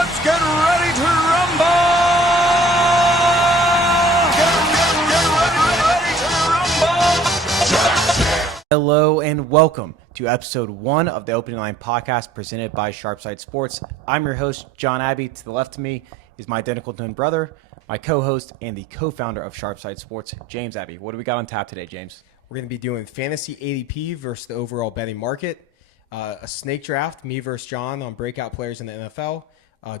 Let's get ready to rumble! Get ready to rumble! Hello and welcome to episode 1 of the Opening Line podcast presented by Sharpside Sports. I'm your host, John Abbey. To the left of me is my identical twin brother, my co-host, and the co-founder of Sharpside Sports, James Abbey. What do we got on tap today, James? We're going to be doing fantasy ADP versus the overall betting market, a snake draft, me versus John on breakout players in the NFL,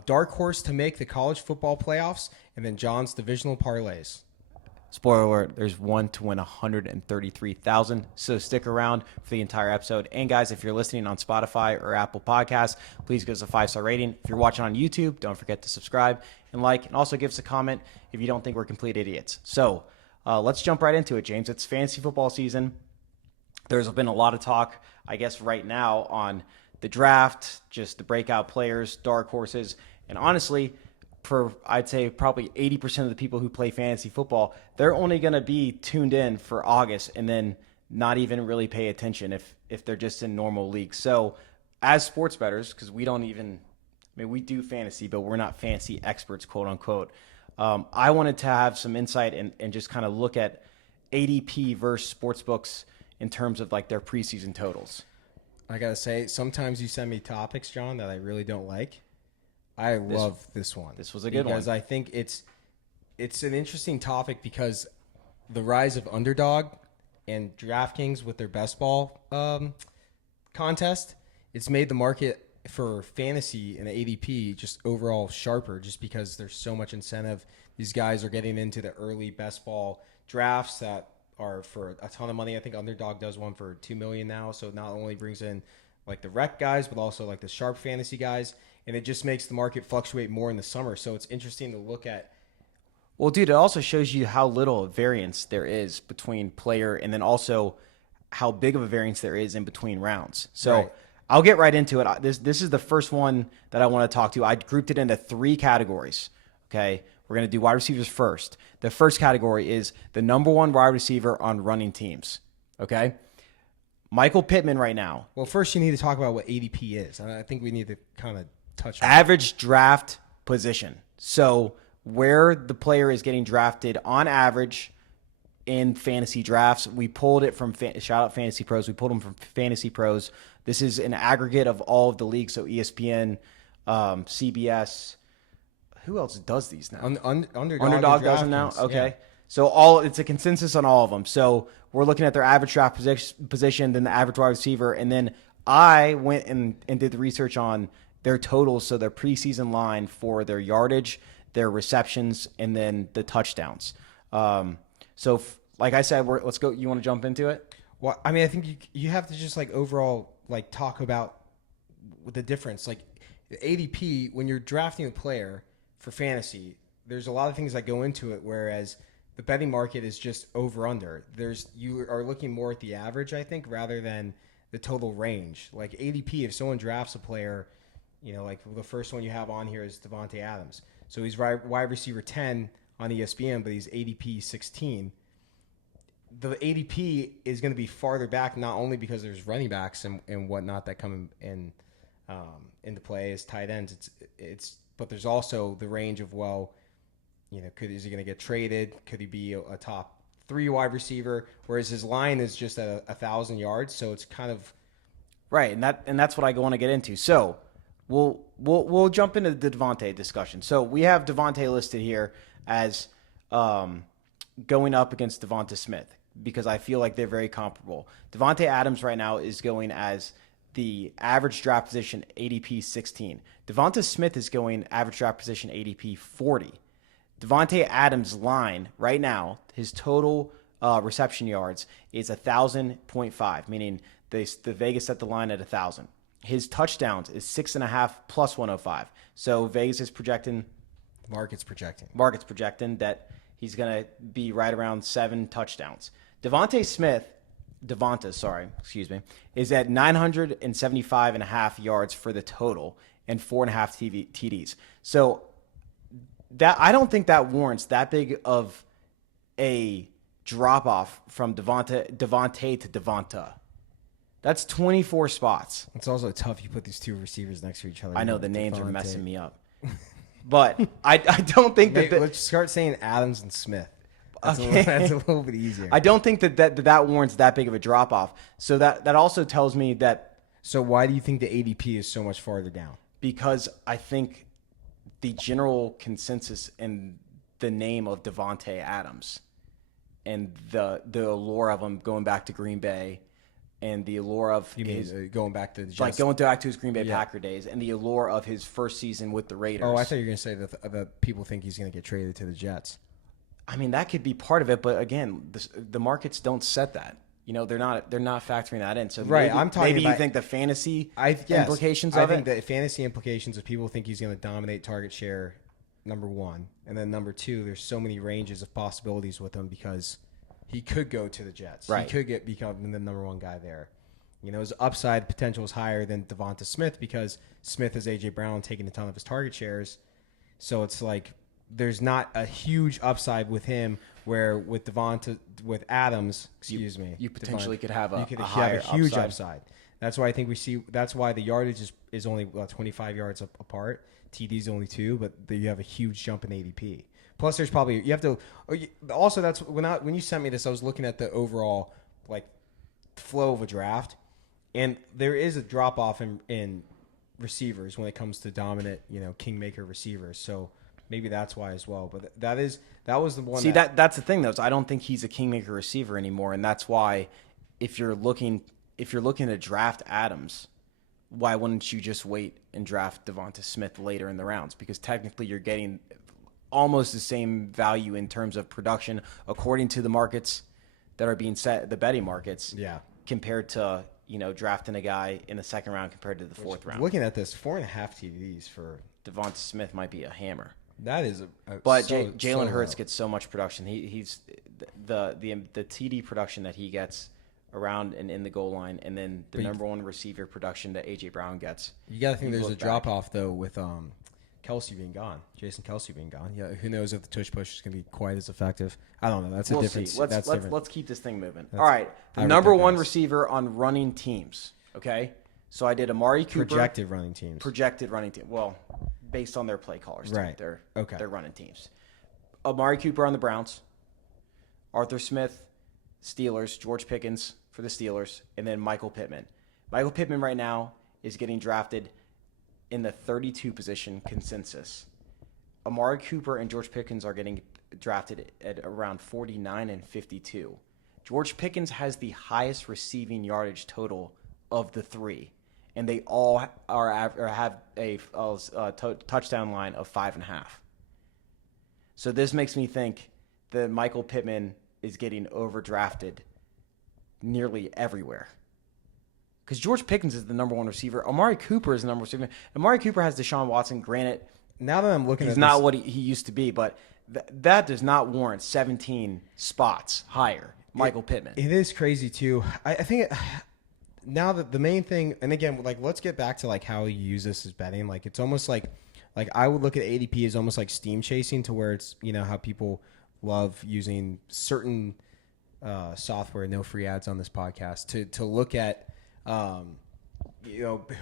dark horse to make the college football playoffs, and then John's divisional parlays. Spoiler alert, there's one to win $133,000, so stick around for the entire episode. And guys, if you're listening on Spotify or Apple Podcasts, please give us a 5-star rating. If you're watching on YouTube, don't forget to subscribe and like, and also give us a comment if you don't think we're complete idiots. So let's jump right into it, James. It's fantasy football season. There's been a lot of talk, I guess, right now on the draft, just the breakout players, dark horses, and honestly, for I'd say probably 80% of the people who play fantasy football, they're only going to be tuned in for August and then not even really pay attention if they're just in normal leagues. So as sports bettors, because we don't even, I mean, we do fantasy, but we're not fantasy experts, quote unquote. I wanted to have some insight and just kind of look at ADP versus sports books in terms of like their preseason totals. I got to say, sometimes you send me topics, John, that I really don't like. I love this one. This was a good one. Because I think it's an interesting topic because the rise of underdog and DraftKings with their best ball contest, it's made the market for fantasy and ADP just overall sharper just because there's so much incentive. These guys are getting into the early best ball drafts that are for a ton of money. I think Underdog does one for $2 million now. So it not only brings in like the rec guys, but also like the sharp fantasy guys. And it just makes the market fluctuate more in the summer. So it's interesting to look at. Well, dude, it also shows you how little variance there is between player and then also how big of a variance there is in between rounds. So right. I'll get right into it. This is the first one that I want to talk to. I grouped it into 3 categories. Okay. We're going to do wide receivers first. The first category is the number 1 wide receiver on running teams. Okay. Michael Pittman right now. Well, first you need to talk about what ADP is. I think we need to kind of touch on average draft position. So where the player is getting drafted on average in fantasy drafts. We pulled it from shout out Fantasy Pros. We pulled them from Fantasy Pros. This is an aggregate of all of the leagues. So ESPN, CBS. Who else does these now? Underdog does them now. Okay. Yeah. So it's a consensus on all of them. So we're looking at their average draft position, then the average wide receiver, and then I went and did the research on their totals, so their preseason line for their yardage, their receptions, and then the touchdowns. So like I said, let's go. You want to jump into it? Well, I mean, I think you have to just like overall like talk about the difference. Like the ADP, when you're drafting a player for fantasy, there's a lot of things that go into it, whereas the betting market is just over-under. You are looking more at the average, I think, rather than the total range. Like ADP, if someone drafts a player, you know, like the first one you have on here is Davante Adams. So he's wide receiver 10 on ESPN, but he's ADP 16. The ADP is going to be farther back, not only because there's running backs and whatnot that come in into play as tight ends. But there's also the range of, well, you know, is he going to get traded? Could he be a top 3 wide receiver? Whereas his line is just at 1,000 yards, so it's kind of right. And that's what I want to get into. So we'll jump into the Davante discussion. So we have Davante listed here as going up against Devonta Smith because I feel like they're very comparable. Davante Adams right now is going as the average draft position ADP 16. Devonta Smith is going average draft position ADP 40. Davante Adams' line right now, his total reception yards is 1,000.5, meaning the Vegas set the line at 1,000. His touchdowns is 6.5 plus 105. So Vegas is projecting. Market's projecting that he's going to be right around 7 touchdowns. Devonta, is at 975.5 yards for the total and 4.5 TDs. So that I don't think that warrants that big of a drop off from Devonta to Devonta. That's 24 spots. It's also tough. You put these two receivers next to each other. I know the names are messing me up. But I don't think that. Let's start saying Adams and Smith. That's, Okay. that's a little bit easier. I don't think that warrants that big of a drop off. So that also tells me that So why do you think the ADP is so much farther down? because I think the general consensus in the name of Devontae Adams and the allure of him going back to Green Bay and the allure of You mean going back to the Jets? like going back to his Green Bay Packer days and the allure of his first season with the Raiders. Oh, I thought you were going to say that people think he's going to get traded to the Jets. I mean, that could be part of it, but again, the markets don't set that. You know, they're not factoring that in. So Right, maybe, I'm talking maybe about- you think the fantasy Yes. implications I of think it. the fantasy implications of people think he's going to dominate target share, number one. And then number two, there's so many ranges of possibilities with him because he could go to the Jets. Right. He could become the number one guy there. You know, his upside potential is higher than Devonta Smith because Smith is A.J. Brown taking a ton of his target shares. So it's like there's not a huge upside with him where with Adams, you potentially could have a you could higher have a huge upside. upside. That's why I think that's why the yardage is only 25 yards apart. TD's only 2, but you have a huge jump in ADP. Plus, there's probably you have to. Also, that's when you sent me this, I was looking at the overall like flow of a draft, and there is a drop off in receivers when it comes to dominant, kingmaker receivers. So maybe that's why as well. But that was the one. See, that's the thing though. Is I don't think he's a kingmaker receiver anymore, and that's why if you're looking to draft Adams, why wouldn't you just wait and draft Devonta Smith later in the rounds? Because technically you're getting almost the same value in terms of production according to the markets that are being set, the betting markets. Yeah. Compared to drafting a guy in the second round compared to the fourth round. Looking at this, 4.5 TDs for Devonta Smith might be a hammer. that is But so Jalen Hurts low. gets so much production. He's the TD production that he gets around and in the goal line, and then the number one receiver production that A.J. Brown gets. You got to think You there's a look drop back. off though with Kelsey being gone, Jason Kelsey being gone. Yeah, who knows if the tush push is going to be quite as effective? I don't know. That's a We'll difference. see. That's different. Let's keep this thing moving. All right, I the would number think one that's- receiver on running teams. Okay, so I did Amari Cooper. Projected running teams. Projected running team. Well, based on their play callers, Right. They're Okay. They're running teams. Amari Cooper on the Browns, Arthur Smith, Steelers, George Pickens for the Steelers, and then Michael Pittman. Michael Pittman right now is getting drafted in the 32 position consensus. Amari Cooper and George Pickens are getting drafted at around 49 and 52. George Pickens has the highest receiving yardage total of the three, and they all have a touchdown line of 5.5. So this makes me think that Michael Pittman is getting overdrafted nearly everywhere. Because George Pickens is the number one receiver. Amari Cooper is the number one receiver. Amari Cooper has Deshaun Watson. Granted, Now that I'm looking he's at not this, what he used to be, but that does not warrant 17 spots higher. Michael Pittman. it is crazy too. I think now that the main thing, and again, like let's get back to like how you use this as betting. Like it's almost like I would look at ADP as almost like steam chasing, to where it's how people love using certain software. No free ads on this podcast to look at.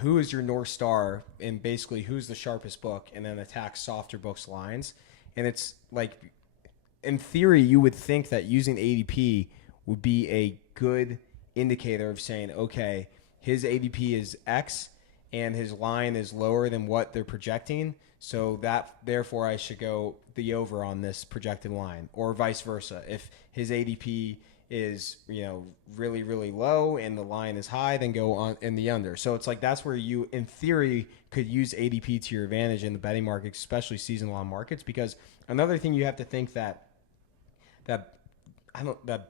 Who is your North Star, and basically who's the sharpest book, and then attack softer books lines. And it's like, in theory, you would think that using ADP would be a good indicator of saying, okay, his ADP is X and his line is lower than what they're projecting. So therefore I should go the over on this projected line, or vice versa. If his ADP is really, really low and the line is high, then go on in the under. So it's like that's where you in theory could use ADP to your advantage in the betting market, especially season long markets. Because another thing you have to think that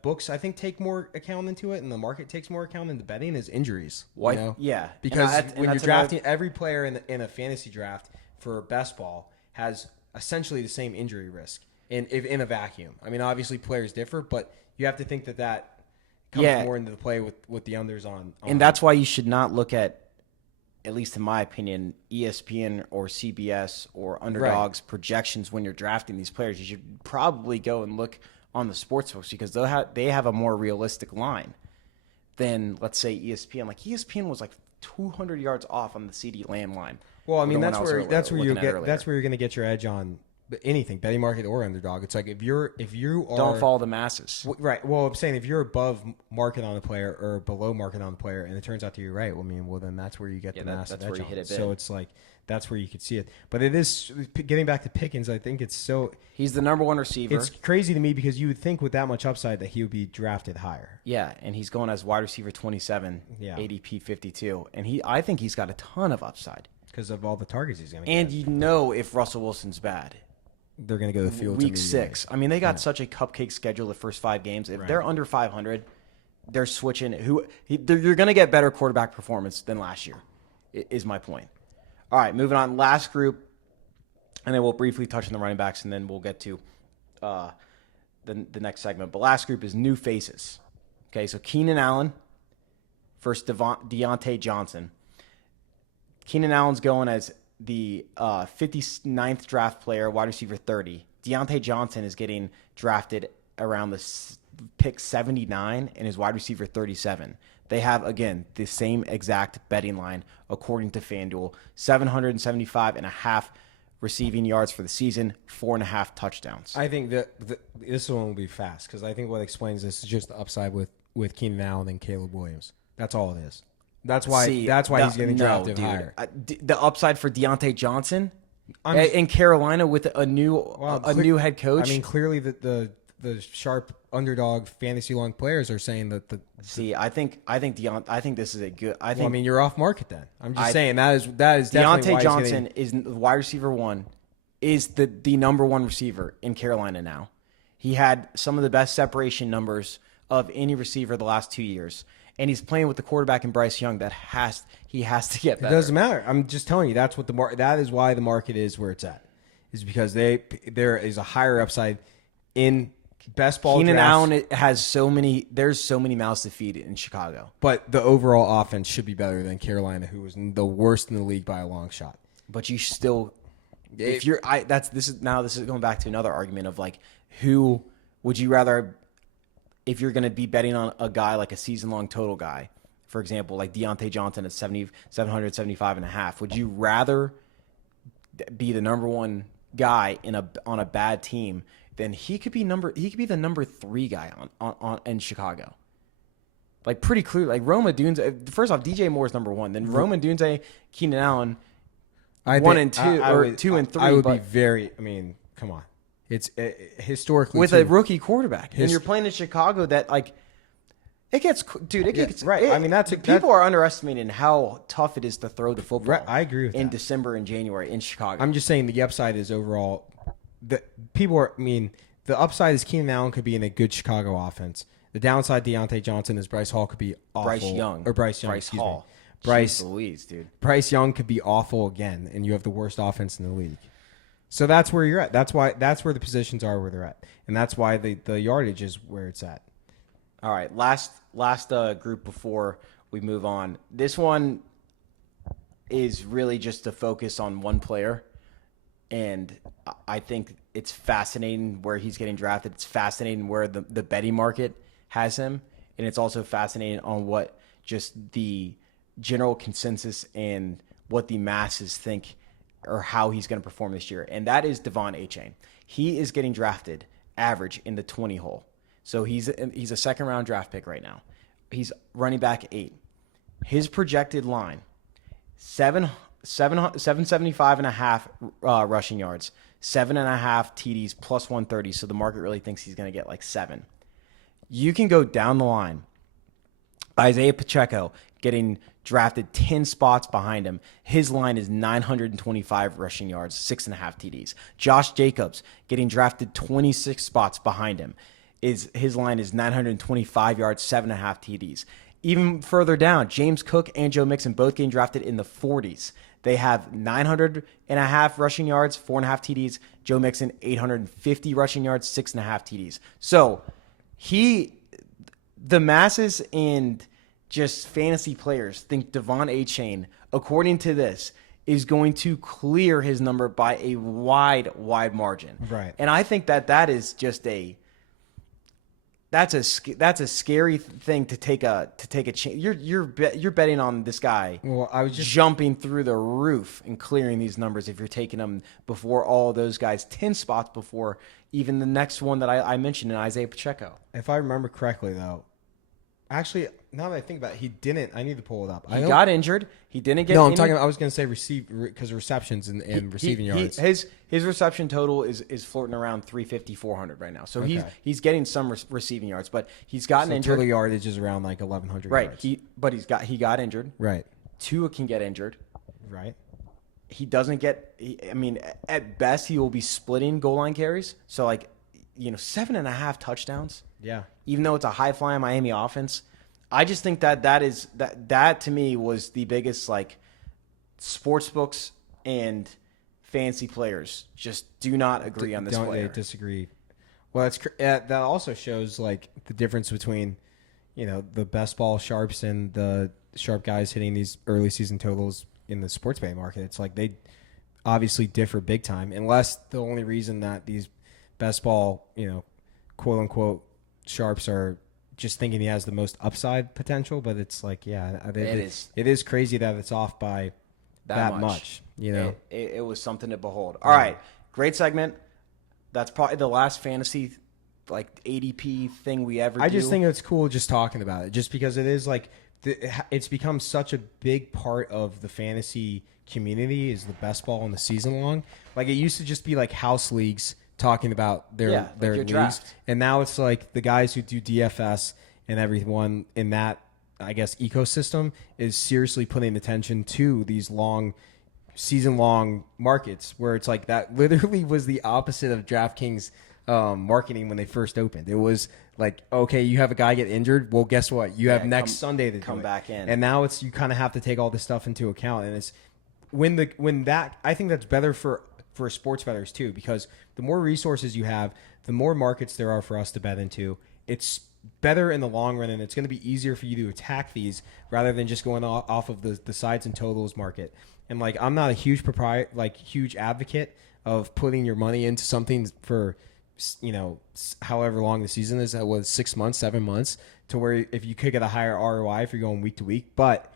books I think take more account into it, and the market takes more account into betting is injuries. What? Yeah, Because And when you're that's drafting, every player in a fantasy draft for best ball has essentially the same injury risk in a vacuum. I mean, obviously players differ, but you have to think that comes more into the play with the unders on. And that's why you should not look at least in my opinion, ESPN or CBS or Underdogs projections when you're drafting these players. You should probably go and look on the sportsbooks, because they have a more realistic line than, let's say, ESPN. Like ESPN was like 200 yards off on the CeeDee Lamb line. Well, I mean, the one I was that's where looking you at get earlier. that's where you're going to get your edge on anything, betting market or underdog. It's like if you are Don't follow the masses. right. Well, I'm saying if you're above market on a player or below market on a player, and it turns out to be right, well, I mean, well then that's where you get the massive that's where edge you on hit it. it big. So it's like that's where you could see it. But it is getting back to Pickens. I think it's so. He's the number one receiver. It's crazy to me because you would think with that much upside that he would be drafted higher. Yeah, and he's going as wide receiver 27, Yeah. ADP 52, and I think he's got a ton of upside. Because of all the targets he's going to get. And you know if Russell Wilson's bad. They're going to go to the field Week immediately. 6. I mean, they got such a cupcake schedule the first 5 games. If they're under 500, they're switching. You're going to get better quarterback performance than last year, is my point. All right, moving on. Last group, and then we'll briefly touch on the running backs, and then we'll get to the next segment. But last group is new faces. Okay, so Keenan Allen versus Deontay Johnson. Keenan Allen's going as the 59th draft player, wide receiver 30. Deontay Johnson is getting drafted around the pick 79 and is wide receiver 37. They have, again, the same exact betting line according to FanDuel. 775.5 receiving yards for the season, 4.5 touchdowns. I think that this one will be fast because I think what explains this is just the upside with Keenan Allen and Caleb Williams. That's all it is. That's why he's getting drafted higher. The upside for Deontay Johnson in Carolina with a new head coach. I mean, clearly the sharp underdog fantasy long players are saying that the. See, I think this is a good. I mean, you're off market then. I'm just saying that is definitely Deontay Johnson is wide receiver 1, is the number 1 receiver in Carolina now. He had some of the best separation numbers of any receiver the last 2 years. And he's playing with the quarterback in Bryce Young he has to get better. It doesn't matter. I'm just telling you that is why the market is where it's at. Is because there is a higher upside in best ball Keenan drafts. Allen has there's so many mouths to feed in Chicago. But the overall offense should be better than Carolina, who was the worst in the league by a long shot. But you still this is going back to another argument of like, who would you rather, if you're going to be betting on a guy like a season-long total guy, for example, like Deontay Johnson at 775.5, would you rather be the number 1 guy on a bad team than he could be the number 3 guy on in Chicago? Like pretty clear. Like Rome Odunze, first off, DJ Moore's number 1, then Rome Odunze, Keenan Allen, 1 and 2 or 2 and 3. I would be very. I mean, come on. It's historically with a rookie quarterback, and you're playing in Chicago. That like, it gets right. I mean, people are underestimating how tough it is to throw the football. Right, I agree with in that. December and January in Chicago. I'm just saying the upside is overall. The upside is Keenan Allen could be in a good Chicago offense. The downside, Deontay Johnson, is Bryce Hall could be awful. Bryce Young, excuse Hall. Me. Bryce Louise, dude. Bryce Young could be awful again, and you have the worst offense in the league. So that's where you're at. That's where the positions are where they're at, and that's why the yardage is where it's at. All right, last group before we move on. This one is really just to focus on one player, and I think it's fascinating where he's getting drafted. It's fascinating where the betting market has him, and it's also fascinating on what just the general consensus and what the masses think or how he's going to perform this year, and that is Devon Achane. He is getting drafted average in the 20 hole. So he's a second-round draft pick right now. He's running back 8. His projected line, 775.5 rushing yards, 7.5 TDs plus 130, so the market really thinks he's going to get like 7. You can go down the line. Isaiah Pacheco getting drafted 10 spots behind him. His line is 925 rushing yards, 6.5 TDs. Josh Jacobs getting drafted 26 spots behind him. His line is 925 yards, 7.5 TDs. Even further down, James Cook and Joe Mixon both getting drafted in the 40s. They have 900.5 rushing yards, 4.5 TDs. Joe Mixon, 850 rushing yards, 6.5 TDs. So the masses and just fantasy players think Devon Achane, according to this, is going to clear his number by a wide margin. Right. And I think that is just that's a scary thing to take a chance. You're betting on this guy. Well, I was just jumping through the roof and clearing these numbers if you're taking them before all those guys, 10 spots before even the next one that I mentioned in Isaiah Pacheco. if I remember correctly though. Actually, now that I think about it, he didn't. I need to pull it up. He got injured. He didn't get. No, I'm any, talking. I was going to say because receptions and receiving yards. His reception total is floating around 350, 400 right now. So Okay. he's getting some receiving yards, but he's gotten injured. Total yardage is around like 1,100. Right. Yards. He got injured. Right. Tua can get injured. Right. He doesn't get. I mean, at best, he will be splitting goal line carries. So 7.5 touchdowns. Yeah. Even though it's a high flying Miami offense, I just think that to me was the biggest sports books and fancy players just do not agree on this player. They disagree. Well, that also shows the difference between the best ball sharps and the sharp guys hitting these early season totals in the sports betting market. It's like they obviously differ big time, unless the only reason that these best ball quote unquote sharps are just thinking he has the most upside potential. But it's it is crazy that it's off by that much. It was something to behold. All right, great segment. That's probably the last fantasy ADP thing we ever do. I just think it's cool just talking about it, just because it is it's become such a big part of the fantasy community is the best ball in the season long. It used to just be house leagues talking about their leagues, draft. And now it's the guys who do DFS and everyone in that, I guess, ecosystem is seriously putting attention to these season-long markets where it's that literally was the opposite of DraftKings marketing when they first opened. It was okay, you have a guy get injured. Well, guess what? You have next Sunday to come back in. And now you kind of have to take all this stuff into account. And it's when that I think that's better for sports bettors too, because the more resources you have, the more markets there are for us to bet into. It's better in the long run, and it's going to be easier for you to attack these rather than just going off of the sides and totals market. And I'm not a huge huge advocate of putting your money into something for however long the season is. That was 6 months, 7 months, to where if you could get a higher ROI if you're going week to week. But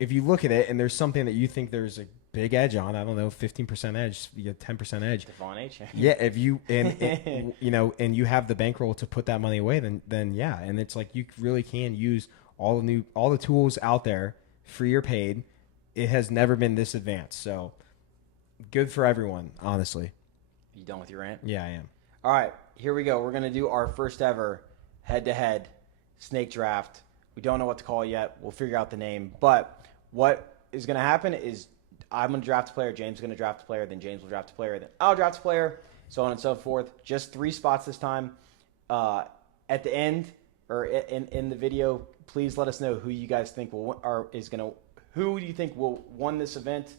if you look at it and there's something that you think there's a big edge on, I don't know, 15% edge, you get 10% edge. Devon H. Yeah, if you and you have the bankroll to put that money away, then yeah, and it's you really can use all the tools out there, free or paid. It has never been this advanced, so good for everyone, honestly. You done with your rant? Yeah, I am. All right, here we go. We're gonna do our first ever head-to-head snake draft. We don't know what to call it yet. We'll figure out the name, but what is gonna happen is I'm going to draft a player, James is going to draft a player, then James will draft a player, then I'll draft a player, so on and so forth. Just 3 spots this time. At the end, or in the video, please let us know who you guys think who do you think will win this event.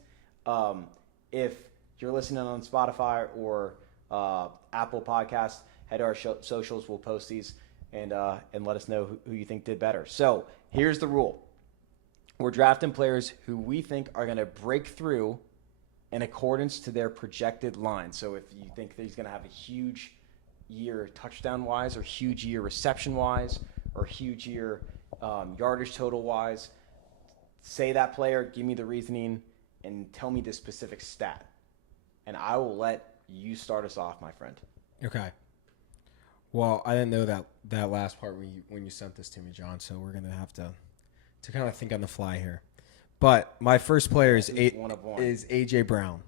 If you're listening on Spotify or Apple Podcasts, head to our socials. We'll post these and let us know who you think did better. So here's the rule. We're drafting players who we think are going to break through in accordance to their projected line. So if you think that he's going to have a huge year touchdown-wise, or huge year reception-wise, or huge year yardage total-wise, say that player, give me the reasoning, and tell me the specific stat. And I will let you start us off, my friend. Okay. Well, I didn't know that last part when you sent this to me, John, so we're going to have to kind of think on the fly here. But my first player is A.J. Brown.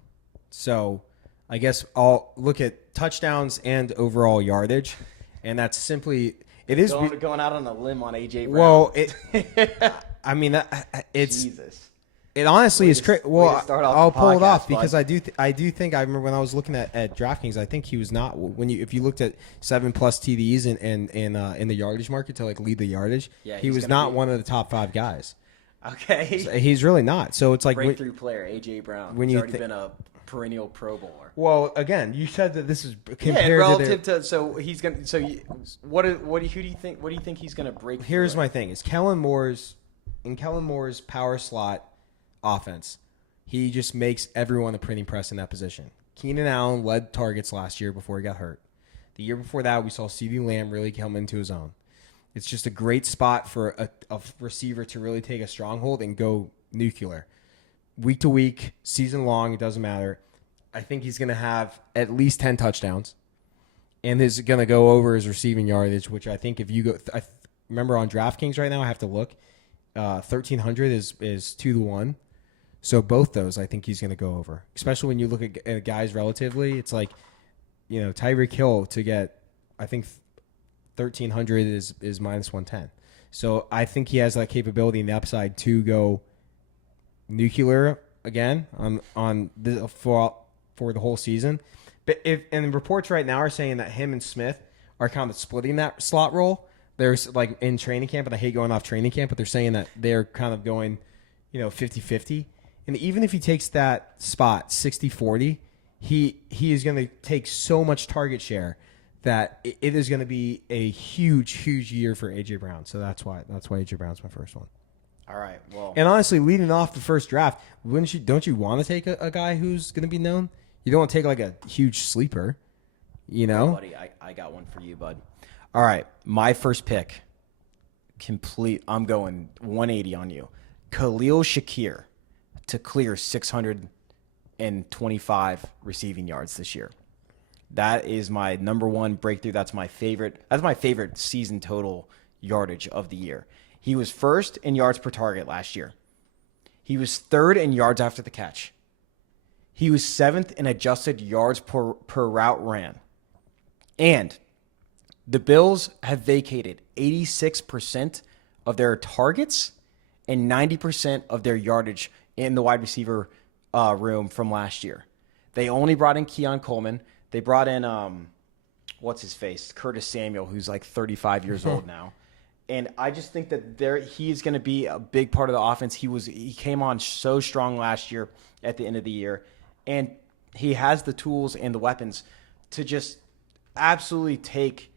So I guess I'll look at touchdowns and overall yardage, and that's simply – it is – Going out on a limb on A.J. Brown. Well, I mean, it's – Jesus. It honestly is crazy. Well, I'll pull it off because bud. I do think I remember when I was looking at DraftKings, I think he was not if you looked at 7+ TDs in the yardage market to lead the yardage, he was not one of the top 5 guys. Okay, so he's really not. So it's breakthrough player AJ Brown. He's already been a perennial Pro Bowler. Well, again, you said that this is compared relative to so he's gonna. So who do you think he's gonna break? Here's my thing: is Kellen Moore's power slot offense, he just makes everyone a printing press in that position. Keenan Allen led targets last year before he got hurt. The year before that, we saw CeeDee Lamb really come into his own. It's just a great spot for a receiver to really take a stronghold and go nuclear. Week to week, season long, it doesn't matter. I think he's going to have at least 10 touchdowns. And is going to go over his receiving yardage, which I think if you go, I remember on DraftKings right now, I have to look. 1,300 is 2-1. So both those, I think he's going to go over. Especially when you look at guys relatively, it's like, Tyreek Hill to get, I think 1,300 is minus 110. So I think he has that capability and the upside to go nuclear again for the whole season. But and reports right now are saying that him and Smith are kind of splitting that slot role. There's like in training camp, and I hate going off training camp, but they're saying that they're kind of going, 50-50. And even if he takes that spot 60-40, he is going to take so much target share that it is going to be a huge year for AJ Brown. So that's why AJ Brown's my first one. All right. Well, and honestly, leading off the first draft, don't you want to take a guy who's going to be known? You don't want to take like a huge sleeper, Hey, buddy, I got one for you, bud. All right, my first pick, I'm going 180 on you. Khalil Shakir to clear 625 receiving yards this year. That is my number one breakthrough. That's my favorite season total yardage of the year. He was first in yards per target last year. He was third in yards after the catch. He was seventh in adjusted yards per route ran. And the Bills have vacated 86% of their targets and 90% of their yardage in the wide receiver room from last year. They only brought in Keon Coleman. They brought in, Curtis Samuel, who's like 35 years old now. And I just think that he's going to be a big part of the offense. He came on so strong last year at the end of the year. And he has the tools and the weapons to just absolutely take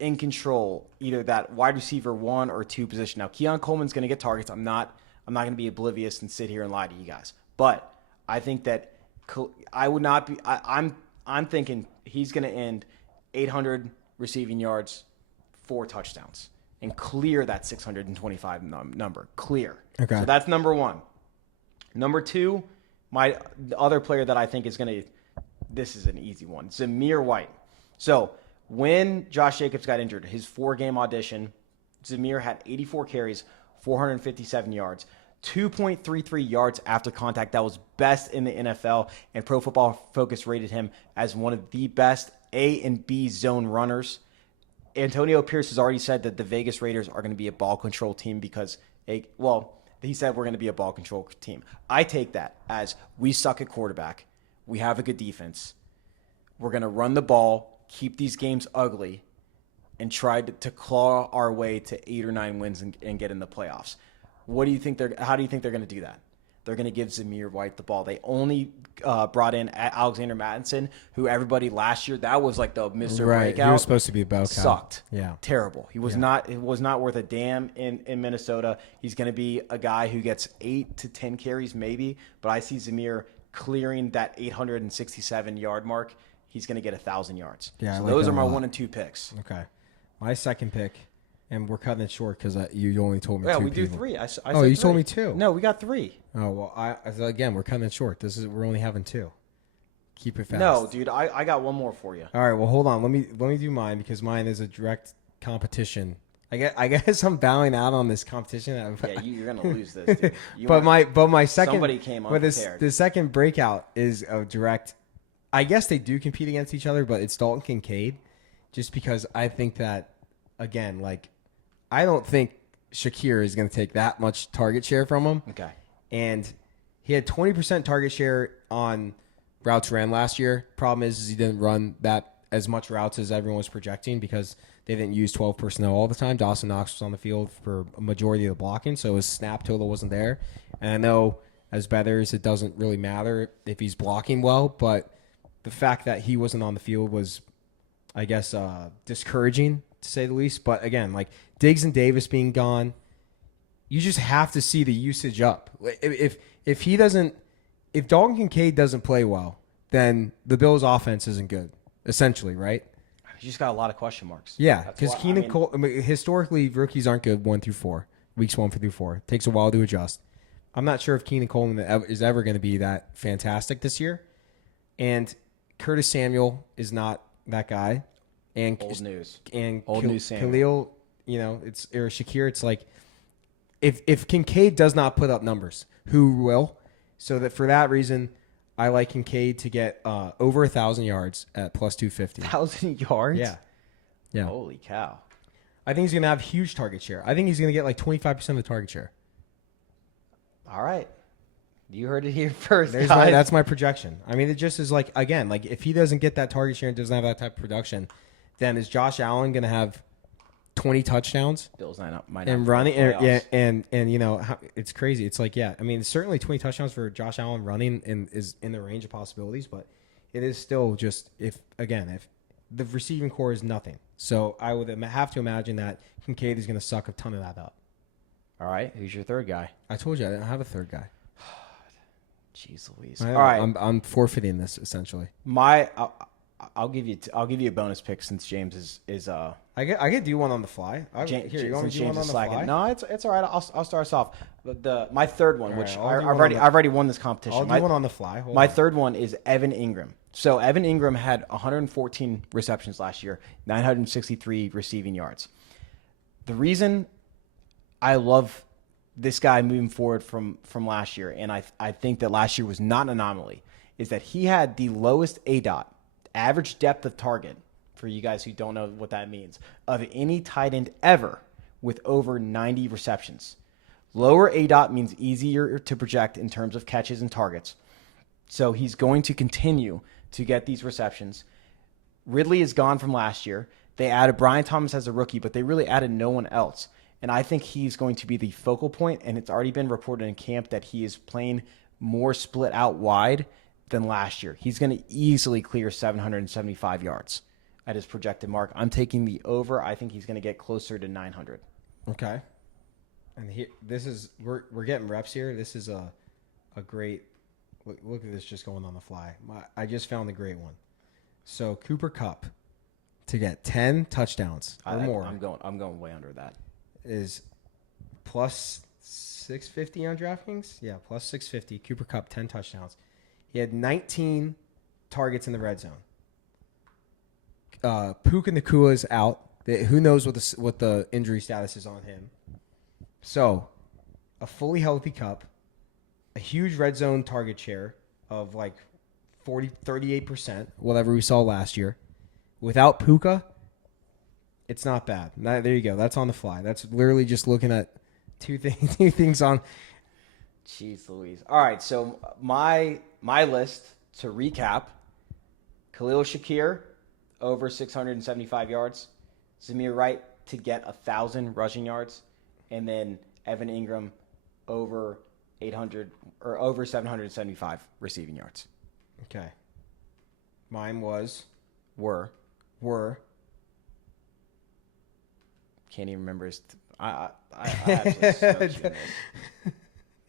in control either that wide receiver 1 or 2 position. Now, Keon Coleman's going to get targets. I'm not going to be oblivious and sit here and lie to you guys. But I think that I would not be. I'm thinking he's going to end 800 receiving yards, 4 touchdowns, and clear that 625 number. Clear. Okay. So that's number 1. Number 2. The other player that I think is going to – this is an easy one. Zamir White. So when Josh Jacobs got injured, his 4-game audition, Zamir had 84 carries, 457 yards, 2.33 yards after contact. That was best in the NFL, and Pro Football Focus rated him as one of the best A and B zone runners. Antonio Pierce has already said that the Vegas Raiders are going to be a ball control team because he said we're going to be a ball control team. I take that as we suck at quarterback. We have a good defense. We're going to run the ball, keep these games ugly, and try to claw our way to 8 or 9 wins and get in the playoffs. How do you think they're going to do that? They're going to give Zamir White the ball. They only brought in Alexander Mattison, who everybody last year, that was like the Mr. Breakout. He was supposed to be a bell cow. Sucked. Yeah. Terrible. He was not worth a damn in Minnesota. He's going to be a guy who gets 8 to 10 carries maybe, but I see Zamir clearing that 867-yard mark. He's going to get 1,000 yards. Yeah, so those are my 1 and 2 picks. Okay. My second pick, and we're cutting it short because you only told me 2 Yeah, we people. do 3. I said you 3. told me 2. No, we got 3. Oh, well, again, we're cutting it short. We're only having 2. Keep it fast. No, dude, I got one more for you. All right, well, hold on. Let me do mine because mine is a direct competition. I guess I'm bowing out on this competition. Yeah, you're gonna lose this. Dude. But my second somebody came unprepared. The second breakout is a direct. I guess they do compete against each other, but it's Dalton Kincaid, just because I think that again, like I don't think Shakir is going to take that much target share from him. Okay, and he had 20% target share on routes ran last year. Problem is he didn't run that as much routes as everyone was projecting because they didn't use 12 personnel all the time. Dawson Knox was on the field for a majority of the blocking, so his snap total wasn't there. And I know as bettors, it doesn't really matter if he's blocking well, but the fact that he wasn't on the field was, I guess, discouraging to say the least. But again, like Diggs and Davis being gone, you just have to see the usage up. If Dalton Kincaid doesn't play well, then the Bills' offense isn't good, essentially, right? He's just got a lot of question marks. Yeah, That's because why- Keenan Cole. I mean, historically, rookies aren't good 1 through 4. Weeks 1 through 4 takes a while to adjust. I'm not sure if Keenan Coleman is ever going to be that fantastic this year, and Curtis Samuel is not that guy. And Old news. And Old news Samuel. Khalil, it's or Shakir. It's like if Kincaid does not put up numbers, who will? So that for that reason, I like Kincaid to get over 1,000 yards at plus 250. 1,000 yards? Yeah. Holy cow. I think he's going to have huge target share. I think he's going to get like 25% of the target share. All right. You heard it here first. That's my projection. I mean, it just is like, again, like if he doesn't get that target share and doesn't have that type of production, then is Josh Allen going to have 20 touchdowns? Bills might not and make running the playoffs. and it's crazy. It's like, I mean, certainly 20 touchdowns for Josh Allen running is in the range of possibilities, but it is still just if the receiving core is nothing. So I would have to imagine that Kincaid is going to suck a ton of that up. All right. Who's your third guy? I told you I didn't have a third guy. Jeez Louise. All All right. I'm forfeiting this essentially. I'll give you a bonus pick since James is I could do one on the fly. James, Here, you want me to do one on the slacking. fly? No, it's all right. I'll start us off. My third one, All which right, I've already won this competition. I'll do one on the fly. Hold My on. third one is Evan Ingram. So Evan Ingram had 114 receptions last year, 963 receiving yards. The reason I love this guy moving forward from last year, and I think that last year was not an anomaly, is that he had the lowest ADOT, average depth of target, for you guys who don't know what that means, of any tight end ever with over 90 receptions. Lower ADOT means easier to project in terms of catches and targets. So he's going to continue to get these receptions. Ridley is gone from last year. They added Brian Thomas as a rookie, but they really added no one else. And I think he's going to be the focal point, and it's already been reported in camp that he is playing more split out wide than last year. He's going to easily clear 775 yards at his projected mark. I'm taking the over. I think he's going to get closer to 900. Okay. And here, we're getting reps here. This is a great look at this just going on the fly. I just found a great one. So Cooper Kupp to get 10 touchdowns or more. I'm going way under that. Is plus 650 on DraftKings? Yeah, plus 650. Cooper Kupp 10 touchdowns. He had 19 targets in the red zone. Puka Nakua's out. Who knows what the injury status is on him? So, a fully healthy Kupp, a huge red zone target share of like 38%, whatever we saw last year. Without Puka, it's not bad. There you go. That's on the fly. That's literally just looking at two things on. Jeez Louise. All right, so my list, to recap, Khalil Shakir, over 675 yards. Zamir Wright to get 1,000 rushing yards. And then Evan Ingram over 800 or over 775 receiving yards. Okay. Mine were. Can't even remember his. I absolutely smoked you,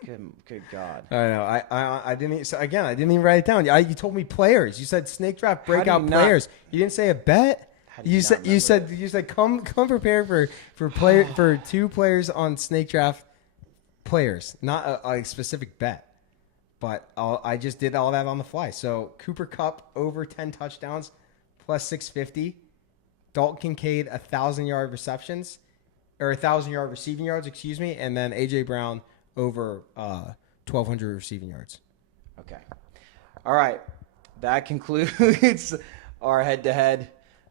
man. Good God. I know. I didn't. So again, I didn't even write it down. You told me players. You said snake draft breakout players. You didn't say a bet. You said come prepared for two players on snake draft players, not a specific bet. But I just did all that on the fly. So Cooper Kupp over 10 touchdowns plus 650. Dalton Kincaid 1,000-yard receptions or 1,000-yard receiving yards, excuse me, and then AJ Brown over 1,200 receiving yards. Okay. All right. That concludes our head-to-head.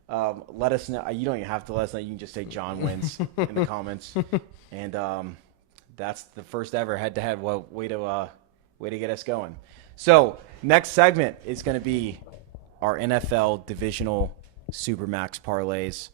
Let us know. You don't even have to let us know. You can just say John wins in the comments. And that's the first ever head-to-head. Well, way to get us going. So next segment is going to be our NFL divisional Supermax parlays.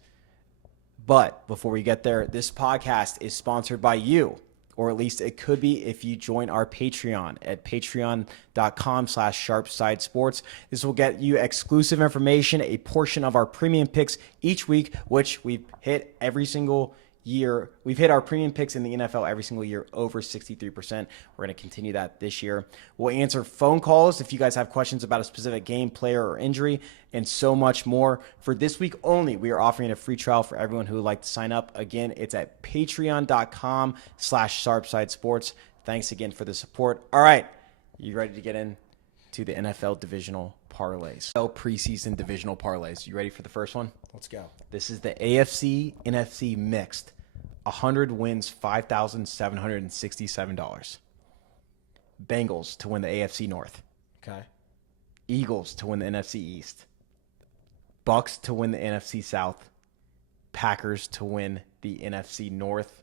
But before we get there, this podcast is sponsored by you, or at least it could be if you join our Patreon at patreon.com/sharpsidesports. This will get you exclusive information, a portion of our premium picks each week, which we've hit every single year. We've hit our premium picks in the NFL every single year over 63%. We're going to continue that this year. We'll answer phone calls if you guys have questions about a specific game, player, or injury, and so much more. For this week only, we are offering a free trial for everyone who would like to sign up. Again, it's at patreon.com/SharpsideSports. Thanks again for the support. All right, you ready to get into the NFL divisional parlays? Preseason divisional parlays. You ready for the first one? Let's go. This is the AFC NFC mixed. 100 wins, $5,767. Bengals to win the AFC North. Okay. Eagles to win the NFC East. Bucks to win the NFC South. Packers to win the NFC North.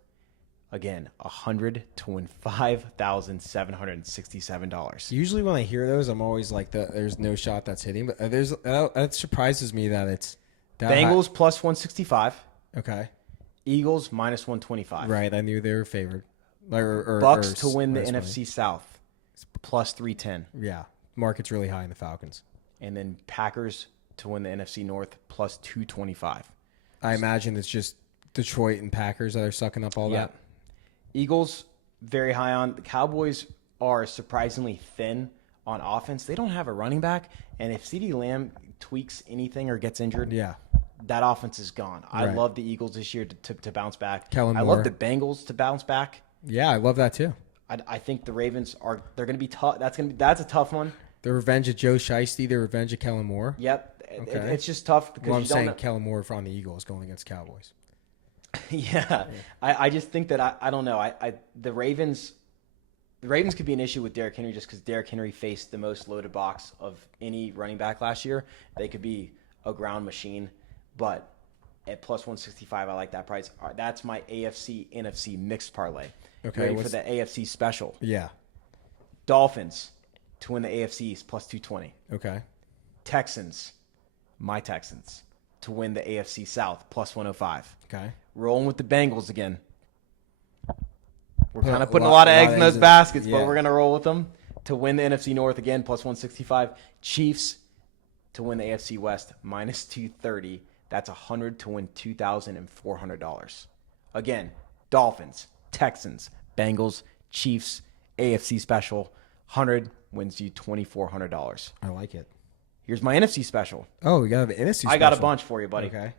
Again, 100 to win $5,767. Usually when I hear those, I'm always like, there's no shot that's hitting. But that surprises me that it's that Bengals high. plus 165. Okay. Eagles minus 125. Right. I knew they were favored. Bucks to win the NFC South plus 310. Yeah. Market's really high in the Falcons. And then Packers to win the NFC North plus 225. I imagine it's just Detroit and Packers that are sucking up all that. Eagles, very high on. The Cowboys are surprisingly thin on offense. They don't have a running back. And if CeeDee Lamb tweaks anything or gets injured, that offense is gone. I love the Eagles this year to bounce back. Kellen I Moore. love the Bengals to bounce back. Yeah, I love that too. I think the Ravens they're going to be tough. That's a tough one. The revenge of Joe Shiesty, the revenge of Kellen Moore. Yep. Okay. It's just tough because I'm saying Kellen Moore on the Eagles going against Cowboys. Yeah. I just think that I don't know. The Ravens could be an issue with Derrick Henry just because Derrick Henry faced the most loaded box of any running back last year. They could be a ground machine, but at plus 165, I like that price. All right, that's my AFC NFC mixed parlay. Okay. Ready for the AFC special? Yeah. Dolphins to win the AFC East plus 220. Okay. Texans, my Texans, to win the AFC South plus 105. Okay. Rolling with the Bengals again. We're kind of putting a lot of eggs in those baskets, but we're going to roll with them. To win the NFC North again, plus 165. Chiefs to win the AFC West, minus 230. That's 100 to win $2,400. Again, Dolphins, Texans, Bengals, Chiefs, AFC special, 100 wins you $2,400. I like it. Here's my NFC special. Oh, you got the NFC special. I got a bunch for you, buddy. Okay.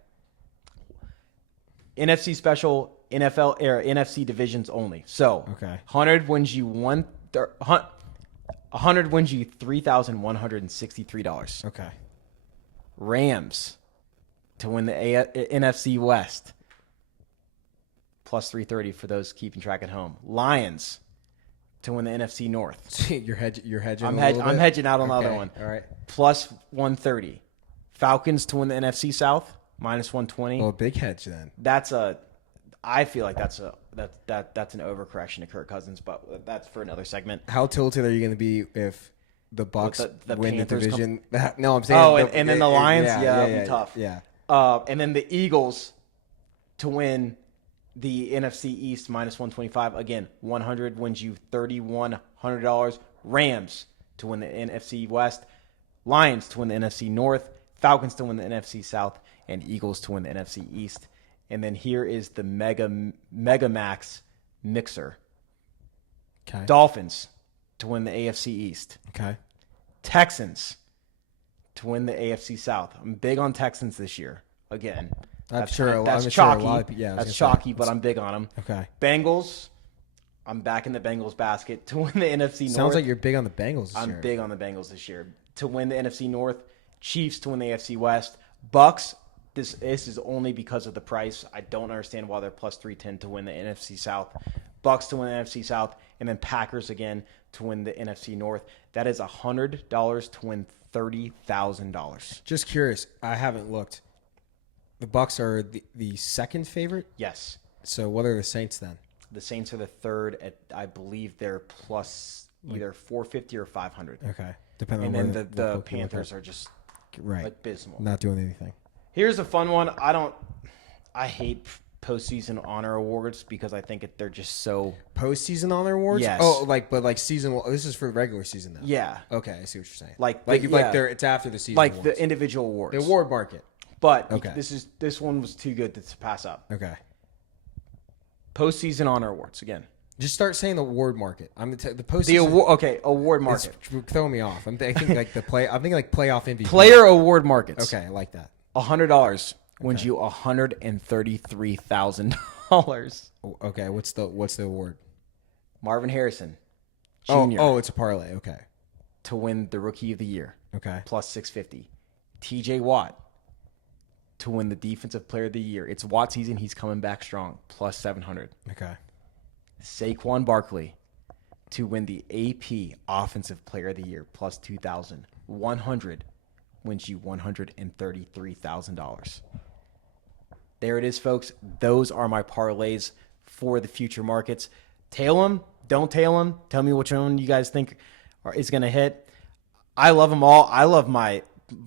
NFC special, NFC divisions only. So, 100 wins you $3,163. Okay. Rams to win the NFC West plus 330 for those keeping track at home. Lions to win the NFC North. You're hedging. I'm hedging out on the other one. All right. Plus 130. Falcons to win the NFC South. Minus 120. Well, big hedge then. I feel like that's an overcorrection to Kirk Cousins, but that's for another segment. How tilted are you going to be if the Bucks the win the Panthers division? No, I'm saying. Oh, and then the Lions? Yeah, it'll be tough. Yeah. And then the Eagles to win the NFC East minus 125. Again, 100 wins you $3,100. Rams to win the NFC West. Lions to win the NFC North. Falcons to win the NFC South. And Eagles to win the NFC East. And then here is the Mega Max mixer. Okay. Dolphins to win the AFC East. Okay. Texans to win the AFC South. I'm big on Texans this year. Again, that's chalky. That's chalky, but I'm big on them. Okay. Bengals, I'm back in the Bengals basket to win the NFC North. Sounds like you're big on the Bengals this year. I'm big on the Bengals this year to win the NFC North. Chiefs to win the AFC West. Bucks. This is only because of the price. I don't understand why they're plus 310 to win the NFC South. Bucks to win the NFC South, and then Packers again to win the NFC North. That is $100 to win $30,000. Just curious. I haven't looked. The Bucks are the second favorite? Yes. So what are the Saints then? The Saints are the third. I believe they're plus either 450 or 500. Okay. Depending on and then the Panthers are just abysmal. Not doing anything. Here's a fun one. I hate postseason honor awards because I think they're just so postseason honor awards. Yes. Oh, but season. This is for the regular season though. Yeah. Okay, I see what you're saying. It's after the season. Like awards. the individual awards. The award market. But this one was too good to pass up. Okay. Postseason honor awards again. Just start saying the award market. I'm the The postseason. award It's market. throwing me off. I'm thinking like I'm thinking like playoff MVP. Player award markets. Okay, I like that. $100 wins you $133,000. Okay, what's the award? Marvin Harrison, Jr. Oh, it's a parlay. Okay. to win the Rookie of the Year, Okay. plus 650. TJ Watt to win the Defensive Player of the Year. It's Watt season. He's coming back strong, plus 700. Okay. Saquon Barkley to win the AP Offensive Player of the Year, plus 2,000. 100 wins you $133,000. There it is, folks. Those are my parlays for the future markets. Tail them, don't tail them. Tell me which one you guys think is going to hit. I love them all. I love my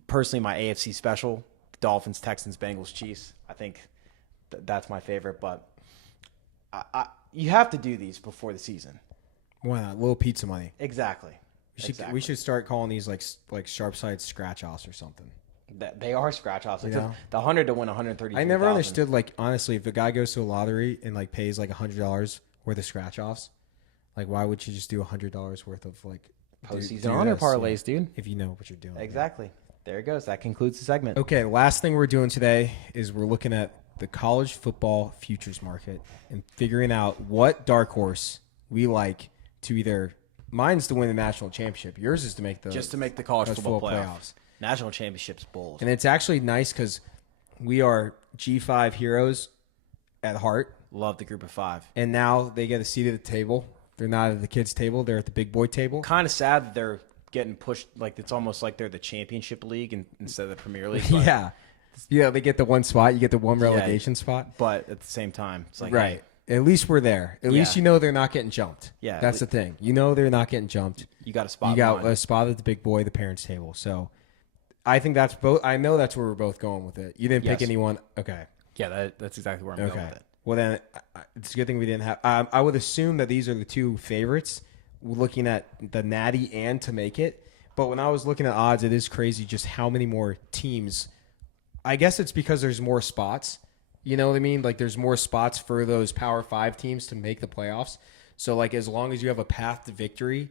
AFC special, the Dolphins, Texans, Bengals, Chiefs. I think that's my favorite, but you have to do these before the season. Why not? Little pizza money. Exactly. We should start calling these like sharp side scratch offs or something. They are scratch offs. Like Yeah. the 100 to win 130. I never understood, like, honestly, if a guy goes to a lottery and like pays like $100 worth of scratch offs, like why would you just do $100 worth of like postseason honor parlays, dude? If you know what you're doing. Exactly. There it goes. That concludes the segment. Okay, last thing we're doing today is we're looking at the college football futures market and figuring out what dark horse we like to either. Mine's to win the national championship. Yours is to make the college football playoffs. National championships bowls. And it's actually nice because we are G5 heroes at heart. Love the group of five. And now they get a seat at the table. They're not at the kids' table. They're at the big boy table. Kind of sad that they're getting pushed. Like, it's almost like they're the championship league instead of the Premier League. But, Yeah. Yeah, they get the one spot. You get the one relegation spot. But at the same time, it's like, Right. hey, At least we're there. At least you know they're not getting jumped. Yeah. That's the thing. You know they're not getting jumped. you got a spot. You got mine. a spot at the big boy, the parents' table. So I think that's both. I know that's where we're both going with it. You didn't pick Yes. anyone. Okay. Yeah, that's exactly where I'm going with it. Well, then it's a good thing we didn't have. I would assume that these are the two favorites, looking at the Natty and to make it. But when I was looking at odds, it is crazy just how many more teams. I guess it's because there's more spots. You know what I mean? Like there's more spots for those Power 5 teams to make the playoffs. So like as long as you have a path to victory,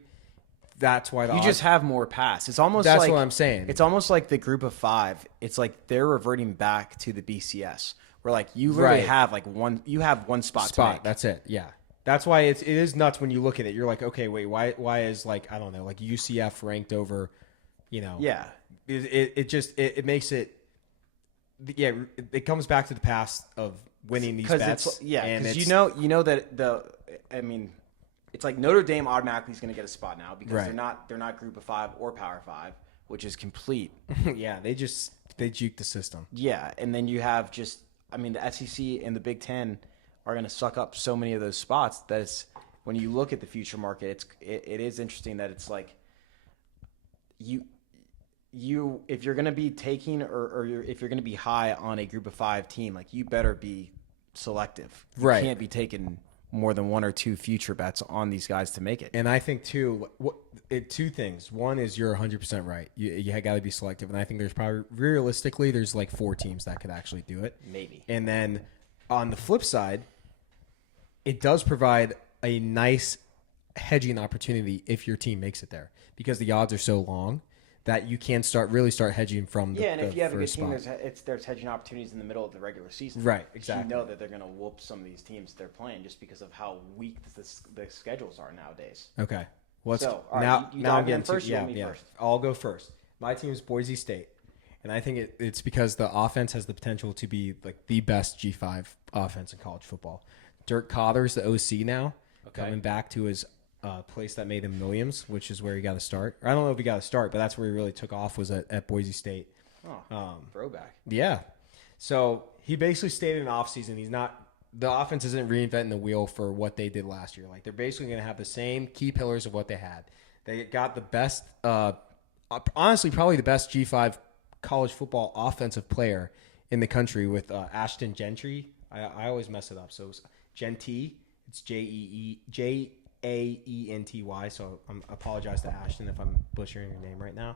that's why the You odds, just have more pass. It's almost That's like what I'm saying. It's almost like the group of five. It's like they're reverting back to the BCS, where like you literally Right. have like one. You have one spot to make. That's it. Yeah. That's why it is nuts when you look at it. You're like, okay, wait, why is like I don't know, like UCF ranked over, you know? Yeah. It makes it. Yeah, it comes back to the past of winning these bets. Because you know that it's like Notre Dame automatically is going to get a spot now because Right. they're not group of five or Power 5, which is complete. Yeah, they juke the system. Yeah, and then you have the SEC and the Big Ten are going to suck up so many of those spots that it's when you look at the future market, it is interesting that it's like you if you're going to be taking or if you're going to be high on a group of five team, like you better be selective. You Right. can't be taking more than one or two future bets on these guys to make it. And I think too, two things. One is you're 100% right. You got to be selective, and I think there's probably realistically there's like 4 teams that could actually do it. Maybe. And then on the flip side, it does provide a nice hedging opportunity if your team makes it there because the odds are so long that you can start hedging from the And if you have a good first team, spot. there's hedging opportunities in the middle of the regular season. Right, 'Cause exactly. You know that they're going to whoop some of these teams they're playing just because of how weak the schedules are nowadays. Okay. Well, So, all right, now you now dive I'm getting in first, to you want me first? I'll go first. My team is Boise State, and I think it's because the offense has the potential to be like the best G5 offense in college football. Dirk Cotter's the OC now, coming back to his place that made him millions, which is where he got to start. Or I don't know if he got to start, but that's where he really took off was at Boise State. Throwback. Yeah. So he basically stayed in off season. The offense isn't reinventing the wheel for what they did last year. Like they're basically going to have the same key pillars of what they had. They got the best, honestly, probably the best G5 college football offensive player in the country with Ashton Gentry. I always mess it up. So it's Genty. It's Jaenty. So I apologize to Ashton if I'm butchering your name right now.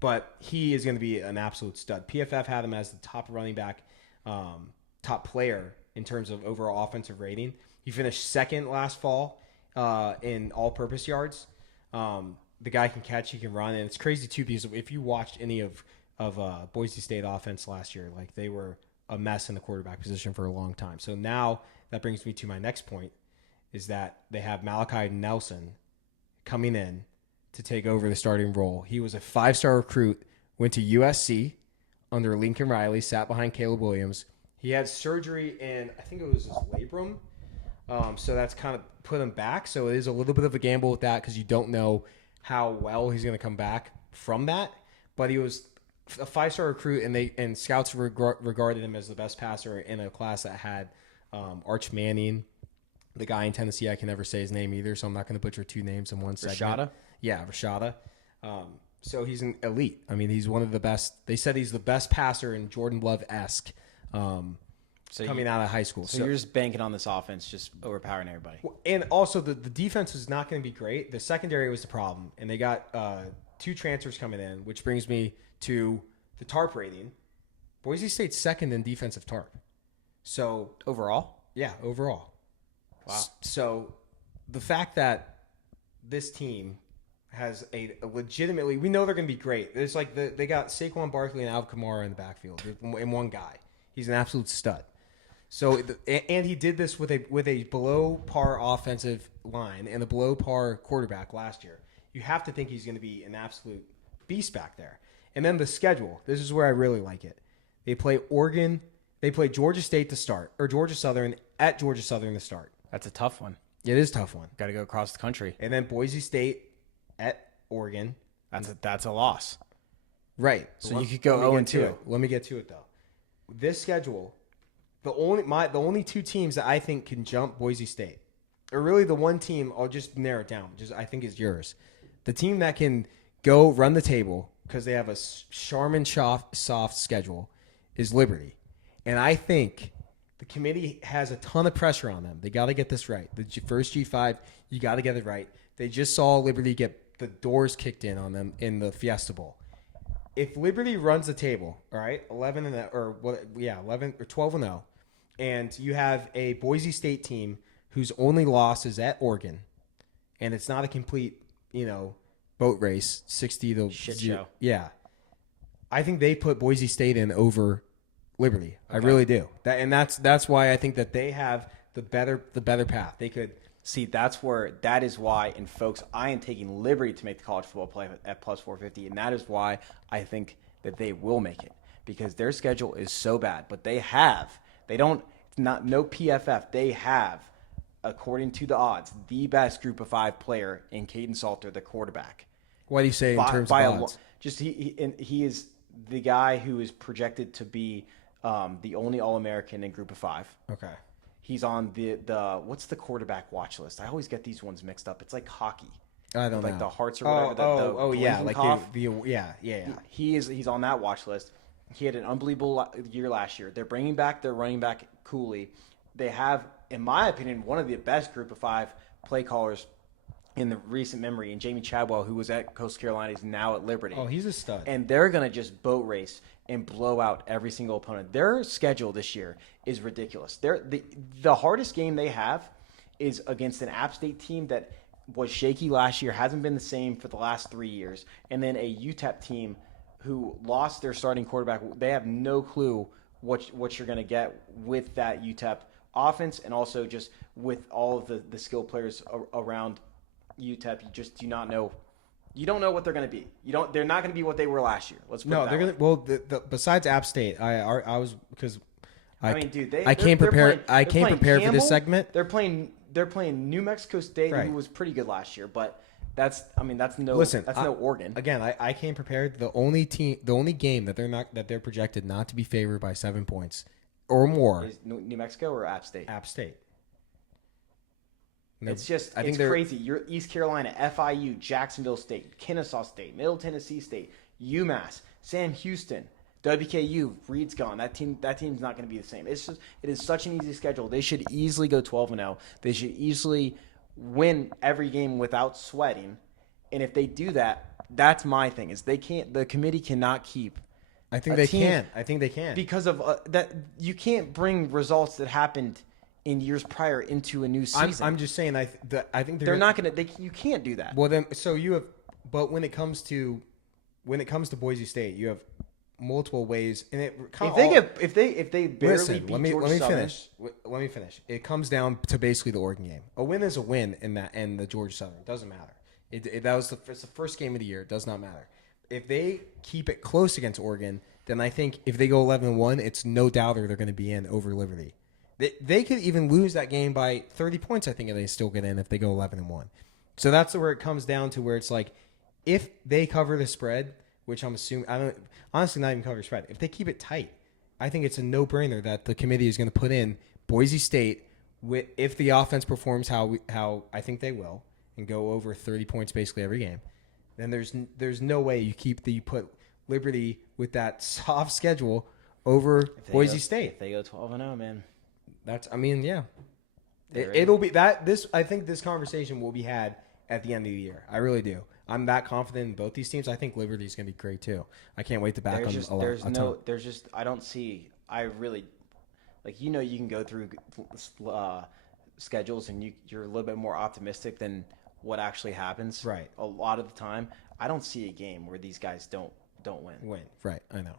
But he is going to be an absolute stud. PFF had him as the top running back, top player in terms of overall offensive rating. He finished second last fall in all-purpose yards. The guy can catch, he can run, and it's crazy too because if you watched any of Boise State offense last year, like they were a mess in the quarterback position for a long time. So now that brings me to my next point, is that they have Malachi Nelson coming in to take over the starting role. He was a 5-star recruit, went to USC under Lincoln Riley, sat behind Caleb Williams. He had surgery in, I think it was his labrum. So that's kind of put him back. So it is a little bit of a gamble with that because you don't know how well he's going to come back from that. But he was a 5-star recruit, and scouts regarded him as the best passer in a class that had Arch Manning, the guy in Tennessee. I can never say his name either, so I'm not going to butcher 2 names in one segment. Rashada? Yeah, Rashada. So he's an elite. I mean, he's one of the best. They said he's the best passer in Jordan Love-esque coming out of high school. So you're just banking on this offense, just overpowering everybody. And also, the defense was not going to be great. The secondary was the problem, and they got 2 transfers coming in, which brings me to the TARP rating. Boise State's second in defensive TARP. So Overall? yeah, overall. Wow. So the fact that this team has a legitimately, we know they're going to be great. It's like they got Saquon Barkley and Alvin Kamara in the backfield in one guy. He's an absolute stud. So and he did this with a below par offensive line and a below par quarterback last year. You have to think he's going to be an absolute beast back there. And then the schedule. This is where I really like it. They play Oregon. They play Georgia State to start, or Georgia Southern at Georgia Southern to start. That's a tough one. It is a tough one. Got to go across the country. And then Boise State at Oregon. That's a loss. Right. So you could go 0-2. Let me get to it though. This schedule, the only 2 teams that I think can jump Boise State, or really the one team, I'll just narrow it down, just I think is yours. The team that can go run the table because they have a Charmin soft schedule is Liberty. And I think the committee has a ton of pressure on them. They got to get this right. The first G5, you got to get it right. They just saw Liberty get the doors kicked in on them in the Fiesta Bowl. If Liberty runs the table, all right, 11 and or what? Yeah, 11 or 12-0, and you have a Boise State team whose only loss is at Oregon, and it's not a complete, boat race, 60 to Shit show. Yeah, I think they put Boise State in over Liberty. Okay. I really do. That's why I think that they have the better path. They could. See, that is why, and folks, I am taking Liberty to make the college football play at plus 450, and that is why I think that they will make it, because their schedule is so bad. But no PFF, they have, according to the odds, the best Group of 5 player in Caden Salter, the quarterback. What do you say in terms of odds? He is the guy who is projected to be the only All-American in Group of 5. Okay. He's on the what's the quarterback watch list? I always get these ones mixed up. It's like hockey. I don't know. Like the Hearts or whatever. Yeah, like yeah. He's on that watch list. He had an unbelievable year last year. They're bringing back their running back Cooley. They have, in my opinion, one of the best Group of 5 play callers in the recent memory, and Jamie Chadwell, who was at Coastal Carolina, is now at Liberty. Oh, he's a stud. And they're going to just boat race and blow out every single opponent. Their schedule this year is ridiculous. The hardest game they have is against an App State team that was shaky last year, hasn't been the same for the last 3 years, and then a UTEP team who lost their starting quarterback. They have no clue what you're going to get with that UTEP offense, and also just with all of the skill players around UTEP. You just do not know. You don't know what they're going to be. They're not going to be what they were last year. Let's put it that they're way. going to. Well, besides App State, I was because I mean, dude, I can't prepare. I can't prepare for this segment. They're playing New Mexico State, right, who was pretty good last year, but that's no. Listen, that's no Oregon. Again, I came prepared. The only game that they're projected not to be favored by 7 points or more is New Mexico or App State. App State. It's crazy. You're East Carolina, FIU, Jacksonville State, Kennesaw State, Middle Tennessee State, UMass, Sam Houston, WKU. Reed's gone. That team's not going to be the same. It is such an easy schedule. They should easily go 12-0. They should easily win every game without sweating. And if they do that, that's my thing. Is they can't. The committee cannot keep. I think they can. I think they can because of that. You can't bring results that happened in years prior into a new season. I'm just saying. I think they're not going to. You can't do that. Well, then, so you have. But when it comes to Boise State, you have multiple ways, and if they barely listen, beat let me Southern, finish. Let me finish. It comes down to basically the Oregon game. A win is a win in that, and the Georgia Southern doesn't matter. It's the first game of the year. It does not matter. If they keep it close against Oregon, then I think if they go 11-1, it's no doubter they're going to be in over Liberty. They could even lose that game by 30 points. I think and they still get in if they go 11-1. So that's where it comes down to where it's like, if they cover the spread, which I'm assuming I don't honestly not even cover the spread. If they keep it tight, I think it's a no-brainer that the committee is going to put in Boise State if the offense performs how I think they will and go over 30 points basically every game. Then there's no way you put Liberty with that soft schedule over Boise State. If they go 12-0, man. Yeah. It'll be that. I think this conversation will be had at the end of the year. I really do. I'm that confident in both these teams. I think Liberty is going to be great too. I can't wait to back them a lot. I don't see. I really you can go through schedules and you're a little bit more optimistic than what actually happens. Right. A lot of the time, I don't see a game where these guys don't win. Right. I know.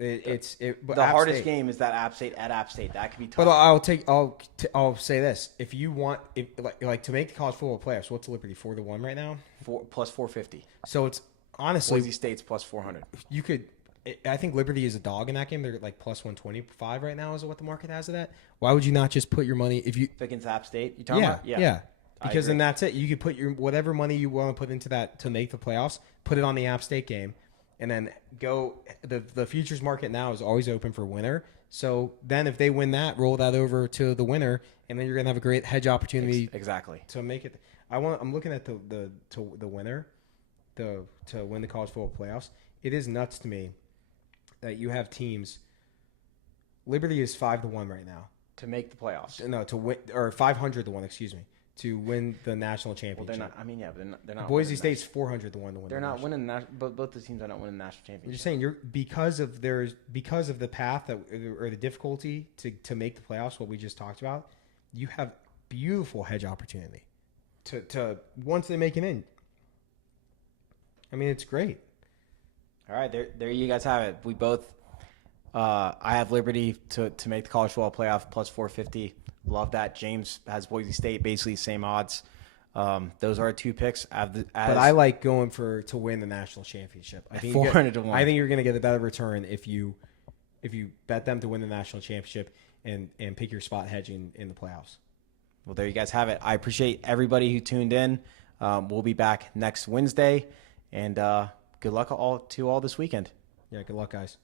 But the hardest game is that App State at App State. That could be tough. But I'll say this: if you want, to make the college football playoffs, what's Liberty 4-1 right now? Plus 450. So it's honestly Boise State's plus 400. You could. I think Liberty is a dog in that game. They're like plus 125 right now. Is what the market has it at. Why would you not just put your money if you against App State? You talking about? Yeah. Because then that's it. You could put your whatever money you want to put into that to make the playoffs. Put it on the App State game. And then go. The futures market now is always open for winner. So then, if they win that, roll that over to the winner, and then you're gonna have a great hedge opportunity. Exactly. To make it. I'm looking at the winner, to win the college football playoffs. It is nuts to me that you have teams. Liberty is 5-1 right now to make the playoffs. No, to win or 500-1. Excuse me. To win the national championship. Well, they're not. I mean, yeah, but they're not. Boise State's 400-1 to win. They're not winning. Both the teams are not winning the national championship. I'm just saying, because of the path or the difficulty to make the playoffs. What we just talked about, you have beautiful hedge opportunity to once they make it in. I mean, it's great. All right, there you guys have it. We both. I have Liberty to make the college football playoff plus 450. Love that. James has Boise State, basically same odds. Those are our two picks. But I like going to win the national championship. I think 400-1. I think you're going to get a better return if you bet them to win the national championship and pick your spot hedging in the playoffs. Well, there you guys have it. I appreciate everybody who tuned in. We'll be back next Wednesday, and good luck to all this weekend. Yeah, good luck, guys.